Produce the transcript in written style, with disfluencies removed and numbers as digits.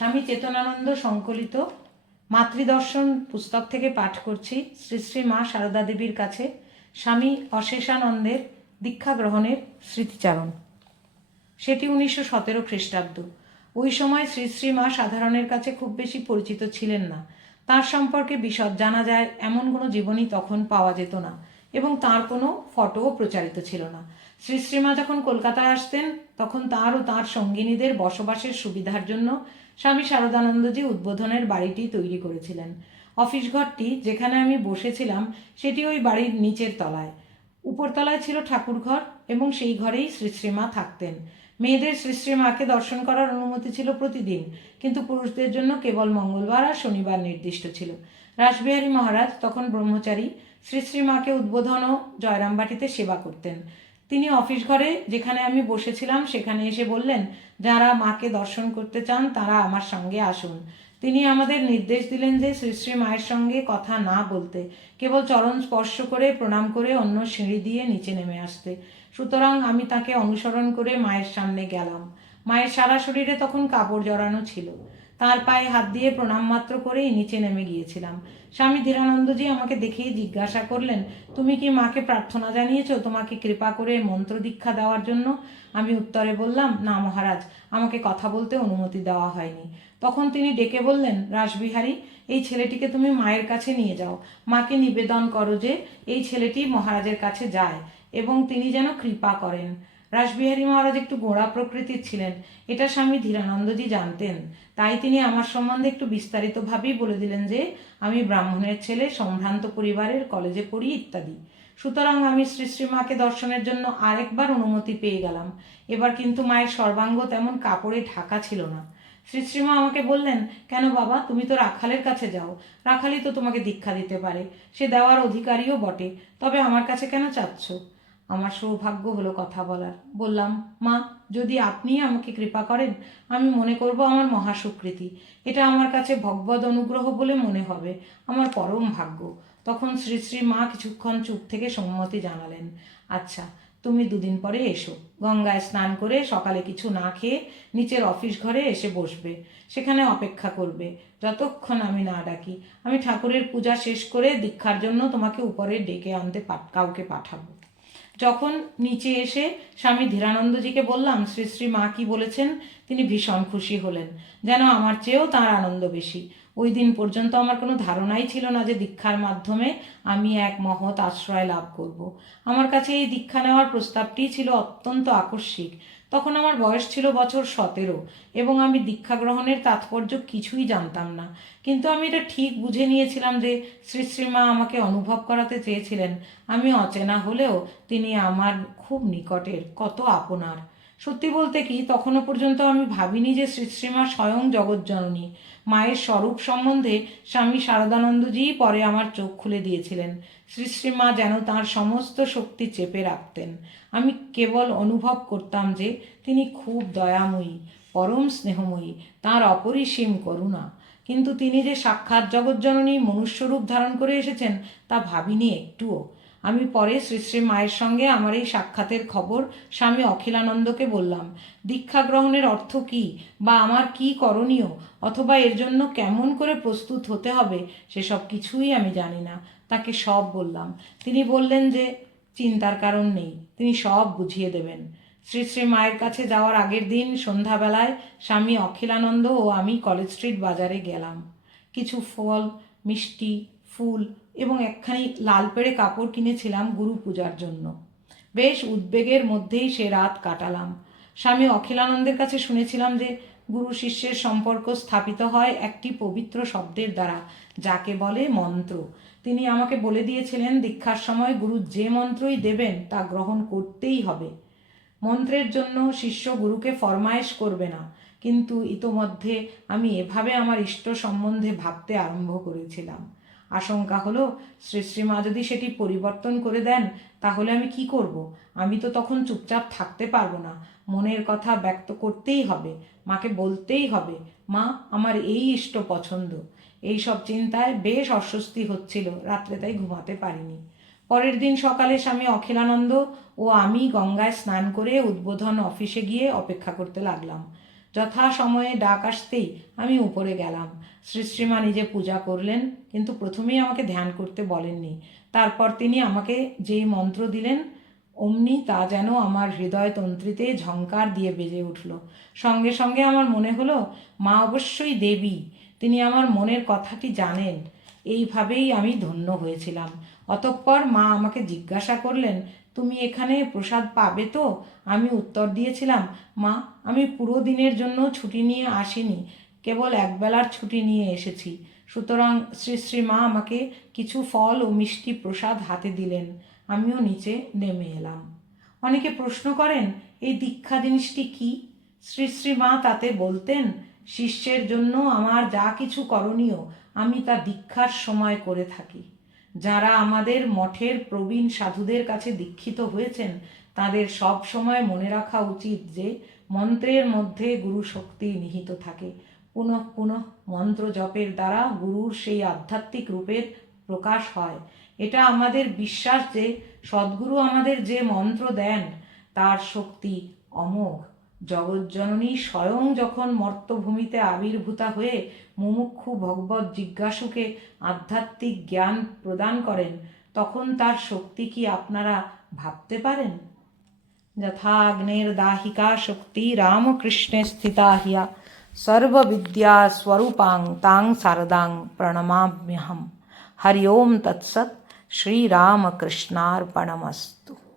স্বামী চেতনানন্দ সংকলিত মাতৃদর্শন পুস্তক থেকে পাঠ করছি শ্রী শ্রী মা সারদা দেবীর কাছে স্বামী অশেষানন্দের দীক্ষা গ্রহণের স্মৃতিচারণ। সেটি 1917 খ্রিস্টাব্দ। ওই সময় শ্রী শ্রী মা সাধারণের কাছে খুব বেশি পরিচিত ছিলেন না। তার সম্পর্কে বিশদ জানা যায় এমন কোনো জীবনী তখন পাওয়া যেত না এবং তার কোনো ফটোও প্রচারিত ছিল না। শ্রী শ্রীমা যখন কলকাতায় আসতেন তখন তার ও তার সঙ্গিনীদের বসবাসের সুবিধার জন্য স্বামী শারদানন্দজি উদ্বোধনের বাড়িটি তৈরি করেছিলেন। অফিস ঘরটি যেখানে আমি বসেছিলাম সেটি ওই বাড়ির নিচের তলায়। উপরতলায় ছিল ঠাকুরঘর এবং সেই ঘরেই শ্রী শ্রীমা থাকতেন। মেয়েদের শ্রী শ্রীমাকে দর্শন করার অনুমতি ছিল প্রতিদিন, কিন্তু পুরুষদের জন্য কেবল মঙ্গলবার আর শনিবার নির্দিষ্ট ছিল। রাসবিহারী মহারাজ তখন ব্রহ্মচারী শ্রী শ্রীমাকে উদ্বোধন ও জয়রামবাটিতে সেবা করতেন। তিনি অফিস ঘরে যেখানে আমি বসেছিলাম সেখানে এসে বললেন, যারা মাকে দর্শন করতে চান তারা আমার সঙ্গে আসুন। তিনি আমাদের নির্দেশ দিলেন যে শ্রী শ্রী মায়ের সঙ্গে কথা না বলতে, কেবল চরণ স্পর্শ করে প্রণাম করে অন্য সিঁড়ি দিয়ে নিচে নেমে আসতে। সুতরাং আমি তাকে অনুসরণ করে মায়ের সামনে গেলাম। মায়ের সারা শরীরে তখন কাপড় জড়ানো ছিল। তার পায়ে হাত দিয়ে প্রণাম মাত্র করেই নিচে নেমে গিয়েছিলাম। স্বামী ধীরানন্দজি আমাকে দেখেই জিজ্ঞাসা করলেন, তুমি কি মাকে প্রার্থনা জানিয়েছো তোমাকে কৃপা করে মন্ত্র দীক্ষা দেওয়ার জন্য? আমি উত্তরে বললাম, না মহারাজ, আমাকে কথা বলতে অনুমতি দেওয়া হয়নি। তখন তিনি ডেকে বললেন, রাসবিহারী, এই ছেলেটিকে তুমি মায়ের কাছে নিয়ে যাও। মাকে নিবেদন করো যে এই ছেলেটি মহারাজের কাছে যায় এবং তিনি যেন কৃপা করেন। রাসবিহারী মহারাজ একটু গোঁড়া প্রকৃতির ছিলেন, এটা স্বামী ধীরানন্দজি জানতেন। তাই তিনি আমার সম্বন্ধে একটু বিস্তারিতভাবেই বলে দিলেন যে আমি ব্রাহ্মণের ছেলে, সম্ভ্রান্ত পরিবারের, কলেজে পড়ি ইত্যাদি। সুতরাং আমি শ্রী শ্রীমাকে দর্শনের জন্য আরেকবার অনুমতি পেয়ে গেলাম। এবার কিন্তু মায়ের সর্বাঙ্গ তেমন কাপড়ে ঢাকা ছিল না। শ্রী শ্রীমা আমাকে বললেন, কেন বাবা, তুমি তো রাখালের কাছে যাও, রাখালই তো তোমাকে দীক্ষা দিতে পারে, সে দেওয়ার অধিকারীও বটে, তবে আমার কাছে কেন চাচ্ছ? আমার সৌভাগ্য হলো কথা বলার। বললাম, মা, যদি আপনি আমাকে কৃপা করেন আমি মনে করব আমার মহাস্বীকৃতি। এটা আমার কাছে ভগবদ অনুগ্রহ বলে মনে হবে, আমার পরম ভাগ্য। তখন শ্রী শ্রী মা কিছুক্ষণ চুপ থেকে সম্মতি জানালেন। আচ্ছা, তুমি দুদিন পরে এসো। গঙ্গায় স্নান করে সকালে কিছু না খেয়ে নিচের অফিস ঘরে এসে বসবে, সেখানে অপেক্ষা করবে যতক্ষণ আমি না ডাকি। আমি ঠাকুরের পূজা শেষ করে দীক্ষার জন্য তোমাকে উপরে ডেকে আনতে কাউকে পাঠাবো। যখন নিচে এসে স্বামী ধীরানন্দজিকে বললাম শ্রী শ্রী মা কি বলেছেন, তিনি ভীষণ খুশি হলেন, যেন আমার চেয়েও তাঁর আনন্দ বেশি। ওই দিন পর্যন্ত আমার কোনো ধারণাই ছিল না যে দীক্ষার মাধ্যমে আমি এক মহৎ আশ্রয় লাভ করব। আমার কাছে এই দীক্ষা নেওয়ার প্রস্তাবটি ছিল অত্যন্ত আকস্মিক। তখন আমার বয়স ছিল বছর 17 এবং আমি দীক্ষা গ্রহণের তাৎপর্য কিছুই জানতাম না। কিন্তু আমি এটা ঠিক বুঝে নিয়েছিলাম যে শ্রী শ্রীমা আমাকে অনুভব করাতে চেয়েছিলেন আমি অচেনা হলেও তিনি আমার খুব নিকটের, কত আপনার। সত্যি বলতে কি, তখনও পর্যন্ত আমি ভাবিনি যে শ্রী শ্রীমা স্বয়ং জগৎজননী। মায়ের স্বরূপ সম্বন্ধে স্বামী শারদানন্দজিই পরে আমার চোখ খুলে দিয়েছিলেন। শ্রী শ্রীমা যেন তাঁর সমস্ত শক্তি চেপে রাখতেন। আমি কেবল অনুভব করতাম যে তিনি খুব দয়াময়ী, পরম স্নেহময়ী, তাঁর অপরিসীম করুণা। কিন্তু তিনি যে সাক্ষাৎ জগৎজননী মনুষ্যরূপ ধারণ করে এসেছেন তা ভাবিনি একটুও। আমি পরে শ্রী শ্রী মায়ের সঙ্গে আমার এই সাক্ষাতের খবর স্বামী অখিলানন্দকে বললাম। দীক্ষা গ্রহণের অর্থ কী বা আমার কী করণীয় অথবা এর জন্য কেমন করে প্রস্তুত হতে হবে সেসব কিছুই আমি জানি না। তাকে সব বললাম। তিনি বললেন যে চিন্তার কারণ নেই, তিনি সব বুঝিয়ে দেবেন। শ্রী শ্রী মায়ের কাছে যাওয়ার আগের দিন সন্ধ্যাবেলায় স্বামী অখিলানন্দ ও আমি কলেজ স্ট্রিট বাজারে গেলাম। কিছু ফল, মিষ্টি, ফুল এবং একখানি লাল পেড়ে কাপড় কিনেছিলাম গুরু পূজার জন্য। বেশ উদ্বেগের মধ্যেই সে রাত কাটালাম। স্বামী অখিলানন্দের কাছে শুনেছিলাম যে গুরু শিষ্যের সম্পর্ক স্থাপিত হয় একটি পবিত্র শব্দের দ্বারা, যাকে বলে মন্ত্র। তিনি আমাকে বলে দিয়েছিলেন দীক্ষার সময় গুরু যে মন্ত্রই দেবেন তা গ্রহণ করতেই হবে। মন্ত্রের জন্য শিষ্য গুরুকে ফরমায়েশ করবে না। কিন্তু ইতোমধ্যে আমি এভাবে আমার ইষ্ট সম্বন্ধে ভাবতে আরম্ভ করেছিলাম। আশঙ্কা হলো শ্রী শ্রীমা যদি সেটি পরিবর্তন করে দেন তাহলে আমি কি করব? আমি তো তখন চুপচাপ থাকতে পারবো না। মনের কথা ব্যক্ত করতেই হবে, মাকে বলতেই হবে, মা, আমার এই ইষ্ট পছন্দ। এই সব চিন্তায় বেশ অস্বস্তি হচ্ছিল, রাত্রে তাই ঘুমাতে পারিনি। পরের দিন সকালে স্বামী অখিলানন্দ ও আমি গঙ্গায় স্নান করে উদ্বোধন অফিসে গিয়ে অপেক্ষা করতে লাগলাম। যথাসময়ে ডাক আসতেই আমি উপরে গেলাম। শ্রীশ্রীমা নিজে পূজা করলেন, কিন্তু প্রথমেই আমাকে ধ্যান করতে বলেননি। তারপর তিনি আমাকে যেই মন্ত্র দিলেন, অমনি তা যেন আমার হৃদয় তন্ত্রীতে ঝংকার দিয়ে বেজে উঠল। সঙ্গে সঙ্গে আমার মনে হলো মা অবশ্যই দেবী, তিনি আমার মনের কথাটি জানেন। এইভাবেই আমি ধন্য হয়েছিলাম। অতঃপর মা আমাকে জিজ্ঞাসা করলেন, তুমি এখানে প্রসাদ পাবে তো? আমি উত্তর দিয়েছিলাম, মা, আমি পুরো দিনের জন্য ছুটি নিয়ে আসিনি, কেবল একবেলার ছুটি নিয়ে এসেছি। সুতরাং শ্রী শ্রী মা আমাকে কিছু ফল ও মিষ্টি প্রসাদ হাতে দিলেন। আমিও নিচে নেমে এলাম। অনেকে প্রশ্ন করেন, এই দীক্ষা জিনিসটি কি? শ্রী শ্রী মা তাতে বলতেন, শিষ্যের জন্য আমার যা কিছু করণীয় আমি তা দীক্ষার সময় করে থাকি। যারা আমাদের মঠের প্রবীণ সাধুদের কাছে দীক্ষিত হয়েছেন তাদের সব সময় মনে রাখা উচিত যে মন্ত্রের মধ্যে গুরু শক্তি নিহিত থাকে। পুনঃ পুনঃ মন্ত্র জপের দ্বারা গুরুর সেই আধ্যাত্মিক রূপের প্রকাশ হয়। এটা আমাদের বিশ্বাস যে সদ্গুরু আমাদের যে মন্ত্র দেন তার শক্তি অমোঘ। জগজ্জননী স্বয়ং যখন মর্তভূমিতে আবির্ভূতা হয়ে মুমুক্ষু ভগবত জিজ্ঞাসুকে আধ্যাত্মিক জ্ঞান প্রদান করেন, তখন তার শক্তি কি আপনারা ভাবতে পারেন? যথাগ্নের দাহিকা শক্তি রামকৃষ্ণে স্থিতা হিয়া সর্ববিদ্যা স্বরূপাং তাং শারদাং প্রণমাম্যহম। হরি ওম তৎসৎ। শ্রীরামকৃষ্ণার্পণমস্তু।